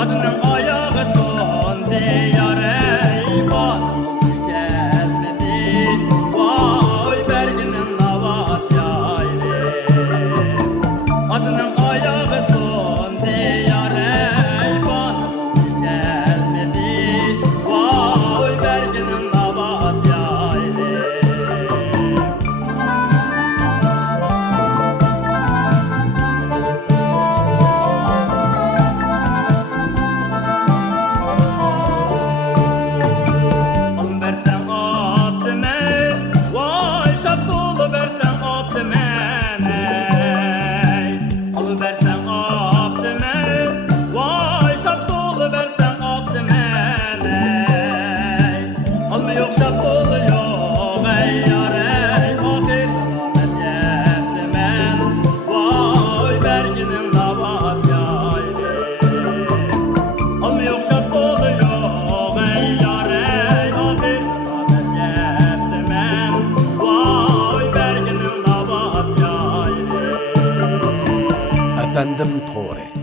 Adının ayağı sondu yare iman gelmedi. Vay berginin lavat yaylı. Adının ayağı sondu yare iman gelmedi. Vay berginin lavat yaylı. Yok şapkalı yok ey yare ahir rahmet yetmen. Vay berginin lavat yaylı. Alma yok şapkalı yok ey yare ahir rahmet yetmen. Vay berginin lavat yaylı. Efendim Tore.